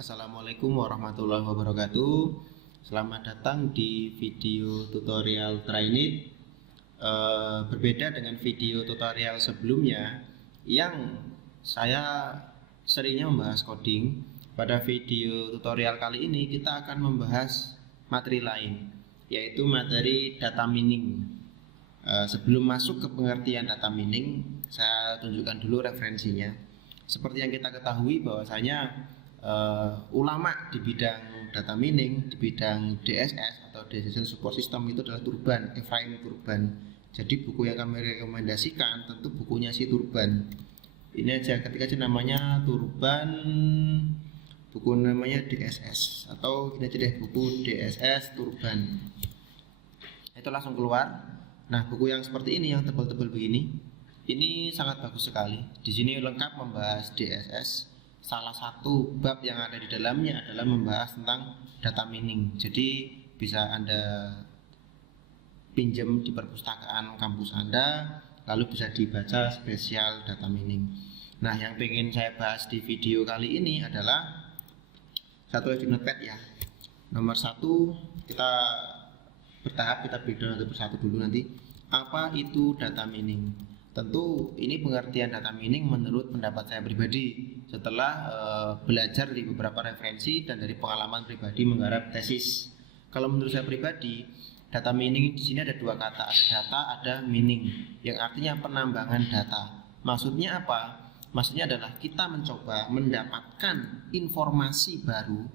Assalamualaikum warahmatullahi wabarakatuh. Selamat datang di video tutorial Trainit. Berbeda dengan video tutorial sebelumnya yang saya seringnya membahas coding, pada video tutorial kali ini kita akan membahas materi lain, yaitu materi data mining. Sebelum masuk ke pengertian data mining, saya tunjukkan dulu referensinya. Seperti yang kita ketahui bahwasanya ulama di bidang data mining, di bidang DSS atau Decision Support System itu adalah Turban, Ephraim Turban. Jadi buku yang kami rekomendasikan tentu bukunya si Turban. Ini aja, ketik aja namanya Turban, buku namanya DSS, atau ini aja deh, buku DSS Turban. Itu langsung keluar. Nah, buku yang seperti ini, yang tebal-tebal begini, ini sangat bagus sekali. Di sini lengkap membahas DSS. Salah satu bab yang ada di dalamnya adalah membahas tentang data mining. Jadi bisa Anda pinjam di perpustakaan kampus Anda, lalu bisa dibaca spesial data mining. Nah, yang ingin saya bahas di video kali ini adalah satu lagi notepad ya. Nomor satu, kita bertahap, kita breakdown satu persatu dulu nanti. Apa itu data mining? Tentu ini pengertian data mining menurut pendapat saya pribadi setelah belajar di beberapa referensi dan dari pengalaman pribadi menggarap tesis. Kalau menurut saya pribadi, data mining di sini ada dua kata, ada data, ada mining, yang artinya penambangan data. Maksudnya apa? Maksudnya adalah kita mencoba mendapatkan informasi baru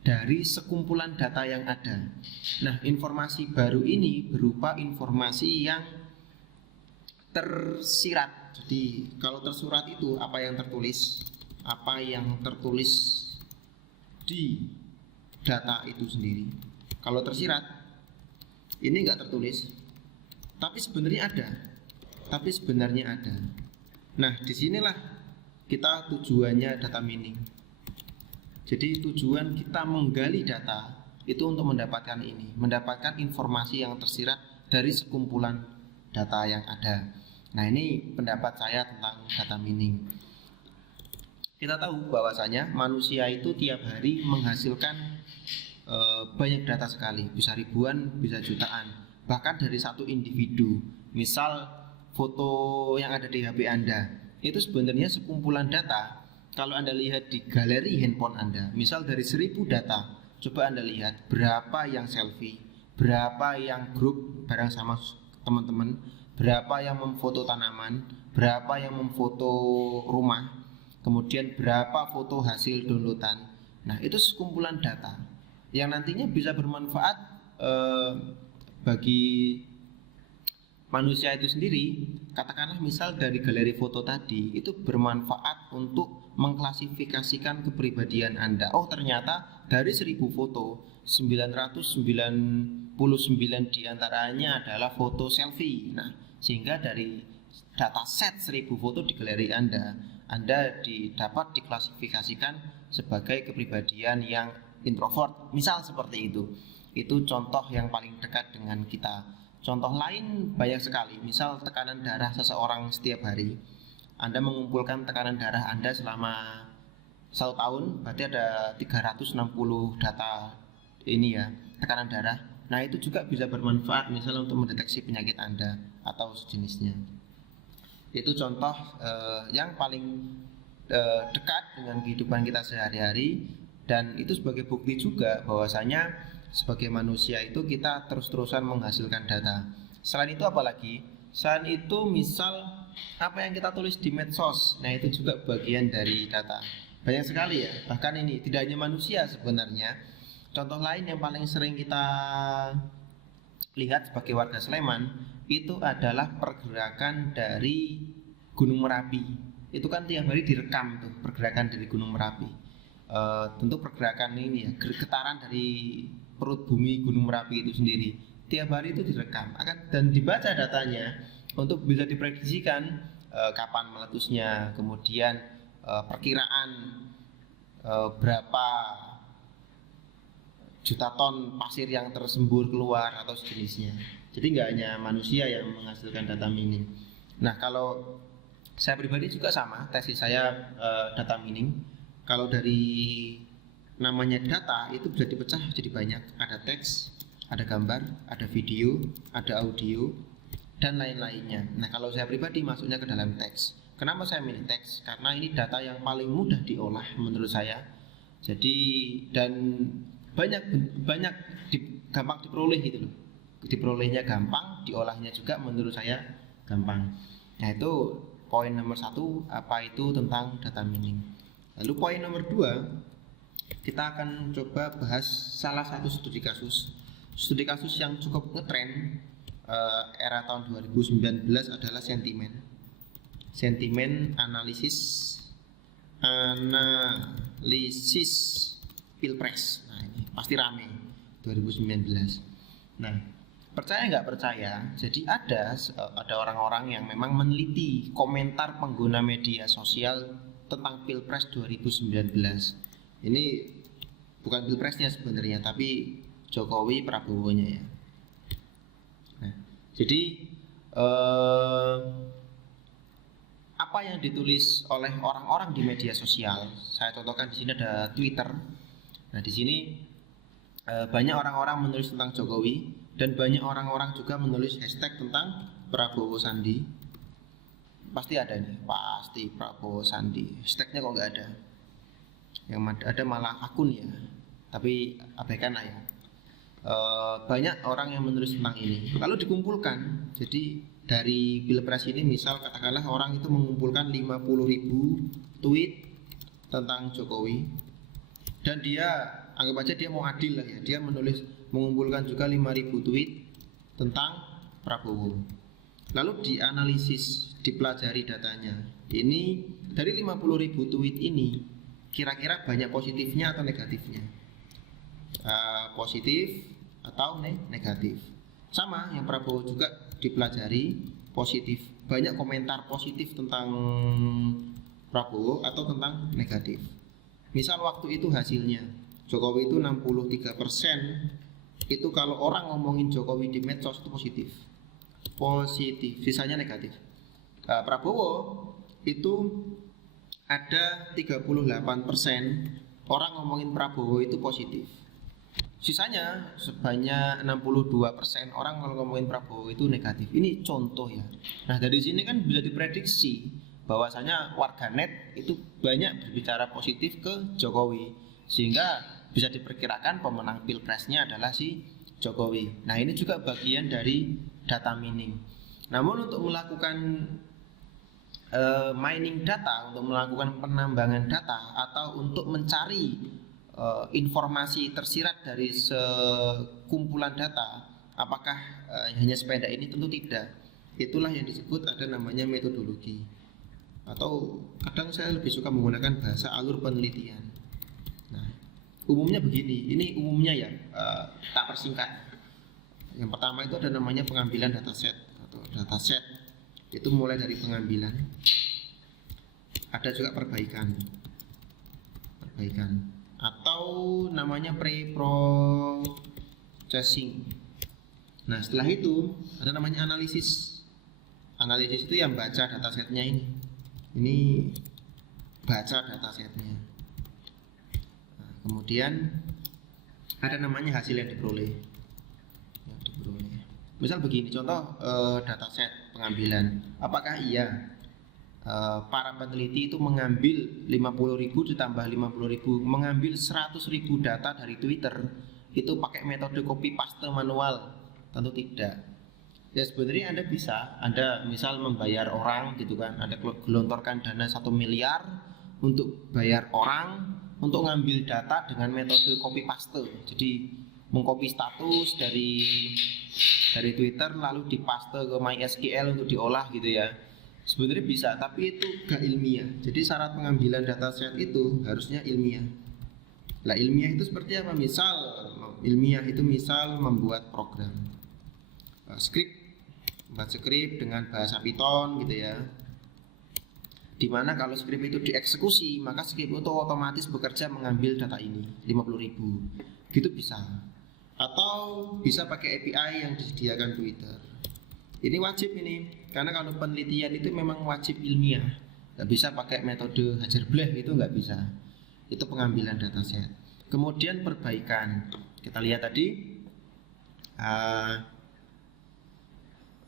dari sekumpulan data yang ada. Nah, informasi baru ini berupa informasi yang tersirat. Jadi kalau tersurat itu apa yang tertulis, di data itu sendiri. Kalau tersirat ini enggak tertulis, tapi sebenarnya ada. Nah, disinilah kita tujuannya data mining. Jadi tujuan kita menggali data itu untuk mendapatkan informasi yang tersirat dari sekumpulan data yang ada. Nah, ini pendapat saya tentang data mining. Kita tahu bahwasanya manusia itu tiap hari menghasilkan banyak data sekali, bisa ribuan, bisa jutaan, bahkan dari satu individu. Misal foto yang ada di HP Anda itu sebenarnya sekumpulan data. Kalau Anda lihat di galeri handphone Anda, misal dari 1000 data, coba Anda lihat berapa yang selfie, berapa yang grup bareng sama teman-teman, berapa yang memfoto tanaman, berapa yang memfoto rumah, kemudian berapa foto hasil downloadan. Nah, itu sekumpulan data yang nantinya bisa bermanfaat bagi manusia itu sendiri. Katakanlah misal dari galeri foto tadi itu bermanfaat untuk mengklasifikasikan kepribadian Anda. Oh, ternyata dari 1000 foto 999 diantaranya adalah foto selfie. Nah, sehingga dari data set 1000 foto di galeri Anda dapat diklasifikasikan sebagai kepribadian yang introvert. Misal seperti itu. Itu contoh yang paling dekat dengan kita. Contoh lain banyak sekali. Misal tekanan darah seseorang setiap hari. Anda mengumpulkan tekanan darah Anda selama 1 tahun, berarti ada 360 data ini ya, tekanan darah. Nah, itu juga bisa bermanfaat misalnya untuk mendeteksi penyakit Anda atau sejenisnya. Itu contoh yang paling dekat dengan kehidupan kita sehari-hari, dan itu sebagai bukti juga bahwasanya sebagai manusia itu kita terus-terusan menghasilkan data. Selain itu apalagi? Selain itu misal apa yang kita tulis di medsos, nah itu juga bagian dari data. Banyak sekali ya, bahkan ini tidak hanya manusia sebenarnya. Contoh lain yang paling sering kita lihat sebagai warga Sleman itu adalah pergerakan dari Gunung Merapi. Itu kan tiap hari direkam tuh pergerakan dari Gunung Merapi. Tentu pergerakan ini ya, getaran dari perut bumi Gunung Merapi itu sendiri tiap hari itu direkam dan dibaca datanya untuk bisa diprediksikan kapan meletusnya, kemudian perkiraan berapa juta ton pasir yang tersembur keluar atau sejenisnya. Jadi nggak hanya manusia yang menghasilkan data mining. Nah, kalau saya pribadi juga sama, tesis saya data mining. Kalau dari namanya data itu bisa dipecah jadi banyak. Ada teks, ada gambar, ada video, ada audio, dan lain-lainnya. Nah, kalau saya pribadi masuknya ke dalam teks. Kenapa saya milih teks? Karena ini data yang paling mudah diolah menurut saya. Jadi dan banyak gampang diperoleh gitu loh. Diperolehnya gampang, diolahnya juga menurut saya gampang. Nah, itu poin nomor 1, apa itu tentang data mining. Lalu poin nomor 2, kita akan coba bahas salah satu studi kasus. Studi kasus yang cukup ngetren era tahun 2019 adalah sentimen analisis Pilpres. Nah, ini pasti rame 2019. Nah, percaya nggak percaya, jadi ada orang-orang yang memang meneliti komentar pengguna media sosial tentang Pilpres 2019. Ini bukan Pilpresnya sebenarnya, tapi Jokowi Prabowo-nya ya. Nah, jadi apa yang ditulis oleh orang-orang di media sosial, saya contohkan di sini ada Twitter. Nah, di sini banyak orang-orang menulis tentang Jokowi dan banyak orang-orang juga menulis hashtag tentang Prabowo Sandi. Pasti ada nih, pasti Prabowo Sandi. Hashtagnya kok nggak ada? Yang ada malah akun ya. Tapi abaikan lah ya. Banyak orang yang menulis tentang ini. Lalu dikumpulkan. Jadi dari Pilpres ini misal katakanlah orang itu mengumpulkan 50.000 tweet tentang Jokowi. Dan dia anggap aja dia mau adil lah ya. Dia mengumpulkan juga 5.000 tweet tentang Prabowo. Lalu dianalisis, dipelajari datanya. Ini dari 50.000 tweet ini kira-kira banyak positifnya atau negatifnya? Positif atau negatif. Sama yang Prabowo juga dipelajari, positif. Banyak komentar positif tentang Prabowo atau tentang negatif. Misal waktu itu hasilnya Jokowi itu 63%. Itu kalau orang ngomongin Jokowi di medsos itu positif, sisanya negatif. Prabowo itu ada 38% orang ngomongin Prabowo itu positif. Sisanya sebanyak 62% orang kalau ngomongin Prabowo itu negatif. Ini contoh ya. Nah, dari sini kan bisa diprediksi bahwasanya warganet itu banyak berbicara positif ke Jokowi, sehingga bisa diperkirakan pemenang Pilpresnya adalah si Jokowi. Nah, ini juga bagian dari data mining. Namun untuk melakukan mining data, untuk melakukan penambangan data atau untuk mencari informasi tersirat dari sekumpulan data, apakah hanya sepeda ini? Tentu tidak. Itulah yang disebut ada namanya metodologi. Atau kadang saya lebih suka menggunakan bahasa alur penelitian. Nah, umumnya begini, ini umumnya ya, tak persingkat. Yang pertama itu ada namanya pengambilan dataset atau dataset. Itu mulai dari pengambilan. Ada juga perbaikan atau namanya pre-processing. Nah, setelah itu ada namanya analisis. Analisis itu yang baca datasetnya ini. Ini baca datasetnya. Nah, kemudian ada namanya hasil yang diperoleh. Misal begini, contoh dataset pengambilan. Apakah iya para peneliti itu mengambil 50.000 ditambah 50.000, mengambil 100.000 data dari Twitter itu pakai metode copy paste manual? Tentu tidak. Ya, sebenarnya Anda misal membayar orang gitu kan, Anda gelontorkan dana 1 miliar untuk bayar orang untuk ngambil data dengan metode copy paste. Jadi mengcopy status dari Twitter lalu dipaste ke MySQL untuk diolah gitu ya. Sebenarnya bisa, tapi itu gak ilmiah. Jadi syarat pengambilan dataset itu harusnya ilmiah. Lah, ilmiah itu seperti apa? Misal ilmiah itu misal membuat program membuat skrip dengan bahasa Python gitu ya. Dimana kalau skrip itu dieksekusi, maka skrip itu otomatis bekerja mengambil data ini 50.000. Gitu bisa. Atau bisa pakai API yang disediakan Twitter. Ini wajib ini, karena kalau penelitian itu memang wajib ilmiah. Nggak bisa pakai metode hajar bleh, itu nggak bisa. Itu pengambilan dataset. Kemudian perbaikan. Kita lihat tadi,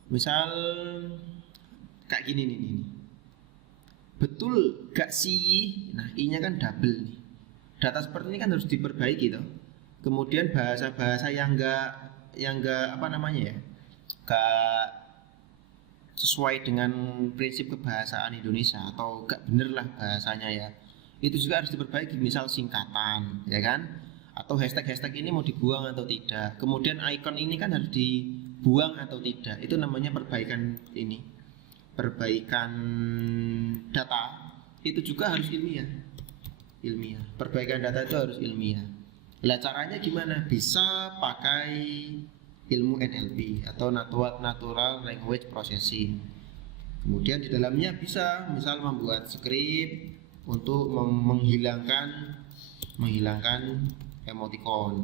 misal kayak gini nih. Betul gak sih? Nah, I-nya kan double nih. Data seperti ini kan harus diperbaiki toh. Kemudian bahasa-bahasa yang enggak apa namanya ya? Gak sesuai dengan prinsip kebahasaan Indonesia atau gak bener lah bahasanya ya. Itu juga harus diperbaiki, misal singkatan, ya kan? Atau hashtag-hashtag ini mau dibuang atau tidak. Kemudian icon ini kan harus dibuang atau tidak. Itu namanya perbaikan ini. Perbaikan data itu juga harus ilmiah. Perbaikan data itu harus ilmiah. Lah caranya gimana? Bisa pakai ilmu NLP atau Natural Language Processing. Kemudian di dalamnya bisa misal membuat skrip untuk menghilangkan emoticon,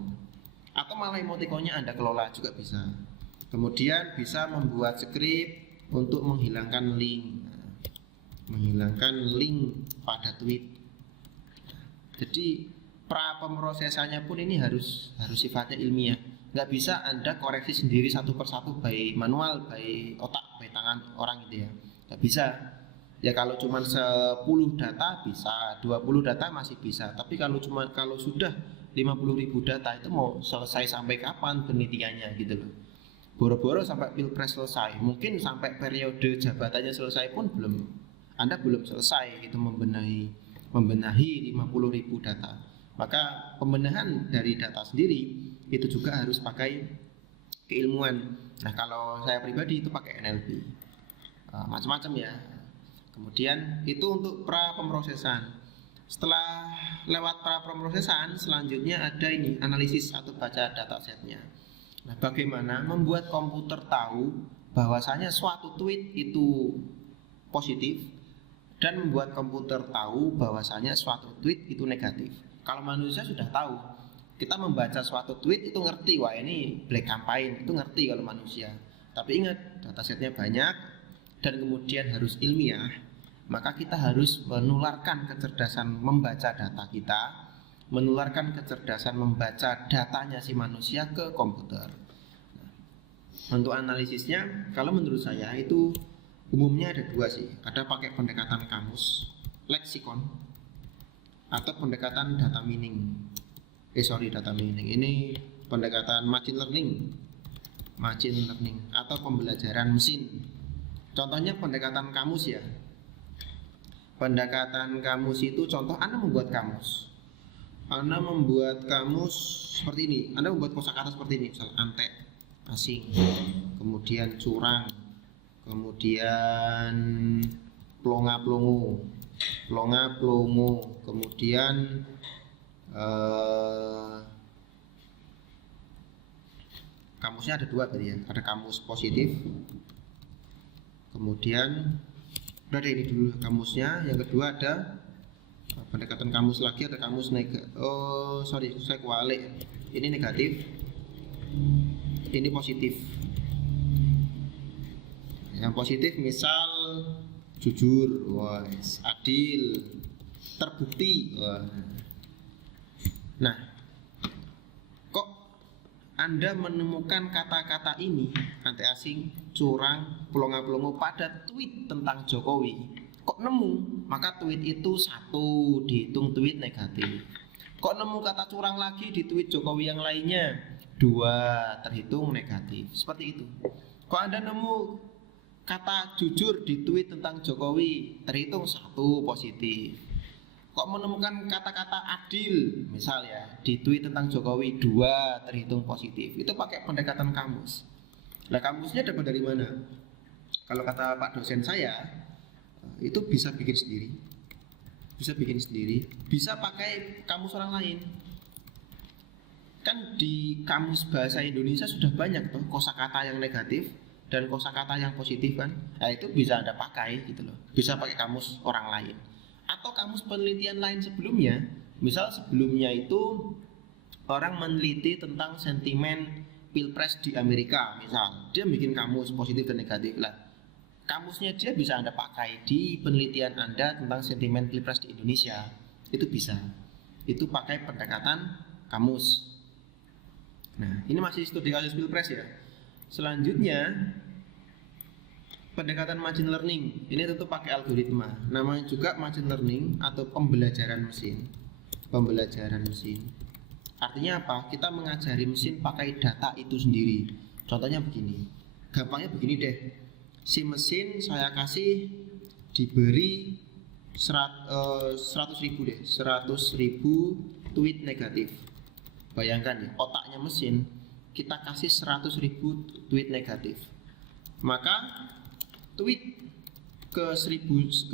atau malah emoticonnya Anda kelola juga bisa. Kemudian bisa membuat skrip untuk menghilangkan link pada tweet. Jadi pra pemrosesannya pun ini harus sifatnya ilmiah. Nggak bisa Anda koreksi sendiri satu persatu by manual, by otak, by tangan orang gitu ya. Nggak bisa. Ya kalau cuma 10 data bisa, 20 data masih bisa. Tapi kalau sudah 50.000 data itu mau selesai sampai kapan penelitiannya gitu loh. Boro-boro sampai pilpres selesai, mungkin sampai periode jabatannya selesai pun Anda belum selesai gitu membenahi 50.000 data. Maka pembenahan dari data sendiri itu juga harus pakai keilmuan. Nah kalau saya pribadi itu pakai NLP, macam-macam ya. Kemudian itu untuk pra pemrosesan. Setelah lewat pra pemrosesan, selanjutnya ada ini analisis atau baca datasetnya. Nah, bagaimana membuat komputer tahu bahwasanya suatu tweet itu positif dan membuat komputer tahu bahwasanya suatu tweet itu negatif. Kalau manusia sudah tahu, kita membaca suatu tweet itu ngerti, wah ini black campaign, itu ngerti kalau manusia. Tapi ingat, datasetnya banyak dan kemudian harus ilmiah. Maka kita harus menularkan kecerdasan membaca data kita, menularkan kecerdasan membaca datanya si manusia ke komputer. Nah, untuk analisisnya, kalau menurut saya itu umumnya ada dua sih. Ada pakai pendekatan kamus, leksikon, atau pendekatan data mining. Data mining. Ini pendekatan machine learning atau pembelajaran mesin. Contohnya pendekatan kamus ya. Pendekatan kamus itu contoh Anda membuat kamus. Anda membuat kamus seperti ini. Anda membuat kosakata seperti ini, misal antek, asing, kemudian curang, kemudian plonga-plongo, kemudian kamusnya ada dua tadi ya. Ada kamus positif, kemudian udah ada ini dulu kamusnya. Yang kedua ada pendekatan kamus lagi, ada kamus negatif. Saya kualik. Ini negatif, ini positif. Yang positif misal jujur, adil, terbukti. Nah, kok Anda menemukan kata-kata ini, antek asing, curang, pelongo-pelongo pada tweet tentang Jokowi? Kok nemu? Maka tweet itu 1 dihitung tweet negatif. Kok nemu kata curang lagi di tweet Jokowi yang lainnya? 2 terhitung negatif. Seperti itu. Kok Anda nemu kata jujur di tweet tentang Jokowi? Terhitung 1 positif. Kok menemukan kata-kata adil misal ya di tweet tentang Jokowi, 2 terhitung positif. Itu pakai pendekatan kamus. Nah, kamusnya dapat dari mana? Kalau kata Pak dosen saya, itu bisa bikin sendiri, bisa pakai kamus orang lain. Kan di kamus bahasa Indonesia sudah banyak tuh kosakata yang negatif dan kosakata yang positif kan. Nah, itu bisa Anda pakai gitu loh. Bisa pakai kamus orang lain. Atau kamus penelitian lain sebelumnya. Misal sebelumnya itu orang meneliti tentang sentimen pilpres di Amerika, misal dia bikin kamus positif dan negatif lah. Kamusnya dia bisa Anda pakai di penelitian Anda tentang sentimen pilpres di Indonesia. Itu bisa. Itu pakai pendekatan kamus. Nah, ini masih studi kasus pilpres ya. Selanjutnya pendekatan machine learning. Ini tentu pakai algoritma. Namanya juga machine learning atau pembelajaran mesin. Pembelajaran mesin. Artinya apa? Kita mengajari mesin pakai data itu sendiri. Contohnya begini. Gampangnya begini deh. Si mesin saya kasih diberi 100.000 deh, 100.000 tweet negatif. Bayangkan ya, otaknya mesin kita kasih 100.000 tweet negatif. Maka tweet ke 100.001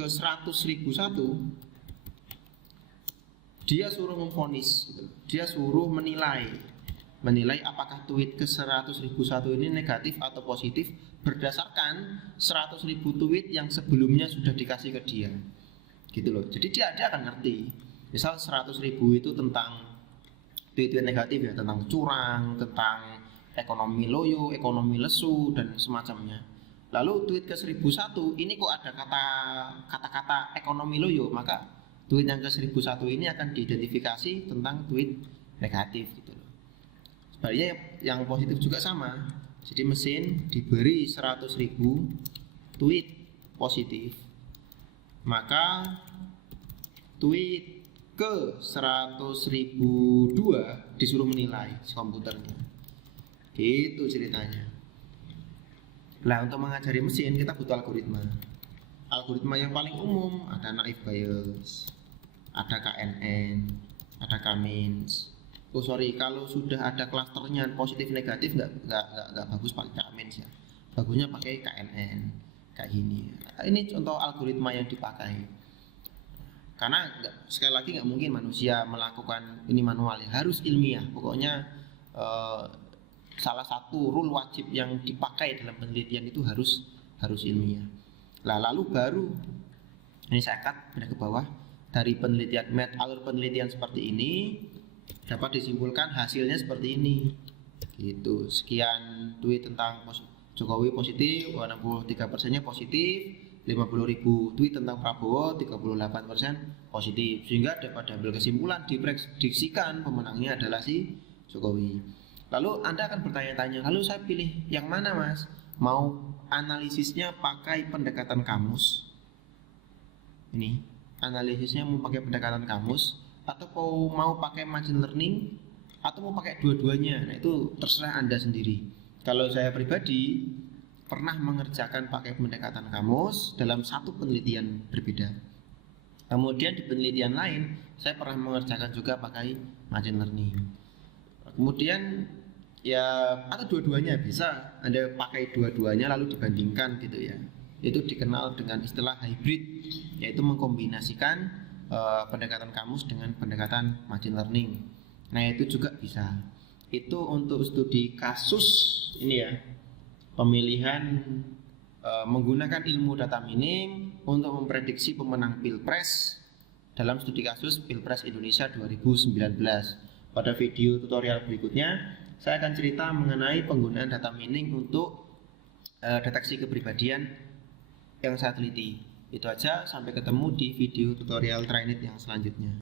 dia suruh memvonis, dia suruh menilai apakah tweet ke 100.001 ini negatif atau positif berdasarkan 100.000 tweet yang sebelumnya sudah dikasih ke dia, gitu loh. Jadi dia akan ngerti. Misal 100.000 itu tentang tweet negatif ya, tentang curang, tentang ekonomi loyo, ekonomi lesu dan semacamnya. Lalu tweet ke 1.001 ini kok ada kata-kata ekonomi loyo, maka tweet yang ke 1.001 ini akan diidentifikasi tentang tweet negatif, gitu loh. Sebaliknya yang positif juga sama. Jadi mesin diberi 100.000 tweet positif, maka tweet ke 100.002 disuruh menilai si komputernya. Gitu ceritanya. Nah, untuk mengajari mesin kita butuh algoritma. Algoritma yang paling umum ada naive Bayes, ada KNN, ada K-means. Oh sorry, kalau sudah ada klasternya positif negatif nggak bagus pakai K-means ya. Bagusnya pakai KNN kayak gini. Ini contoh algoritma yang dipakai. Karena sekali lagi nggak mungkin manusia melakukan ini manual ya, harus ilmiah. Pokoknya salah satu rule wajib yang dipakai dalam penelitian itu harus ilmiah. Nah, lalu baru ini saya cut pindah ke bawah. Dari penelitian alur penelitian seperti ini dapat disimpulkan hasilnya seperti ini. Gitu. Sekian tweet tentang Jokowi positif, 63%-nya positif, 50.000 tweet tentang Prabowo, 38% positif. Sehingga dapat diambil kesimpulan, diprediksikan pemenangnya adalah si Jokowi. Lalu Anda akan bertanya-tanya, lalu saya pilih yang mana Mas? Mau analisisnya pakai pendekatan kamus? Ini, analisisnya mau pakai pendekatan kamus atau mau pakai machine learning atau mau pakai dua-duanya. Nah, itu terserah Anda sendiri. Kalau saya pribadi pernah mengerjakan pakai pendekatan kamus dalam satu penelitian berbeda. Kemudian di penelitian lain saya pernah mengerjakan juga pakai machine learning. Kemudian ya atau dua-duanya bisa Anda pakai dua-duanya lalu dibandingkan gitu ya. Itu dikenal dengan istilah hybrid, yaitu mengkombinasikan pendekatan kamus dengan pendekatan machine learning. Nah, itu juga bisa. Itu untuk studi kasus ini ya, pemilihan menggunakan ilmu data mining untuk memprediksi pemenang Pilpres dalam studi kasus Pilpres Indonesia 2019. Pada video tutorial berikutnya saya akan cerita mengenai penggunaan data mining untuk deteksi kepribadian yang saya teliti. Itu aja, sampai ketemu di video tutorial Trainit yang selanjutnya.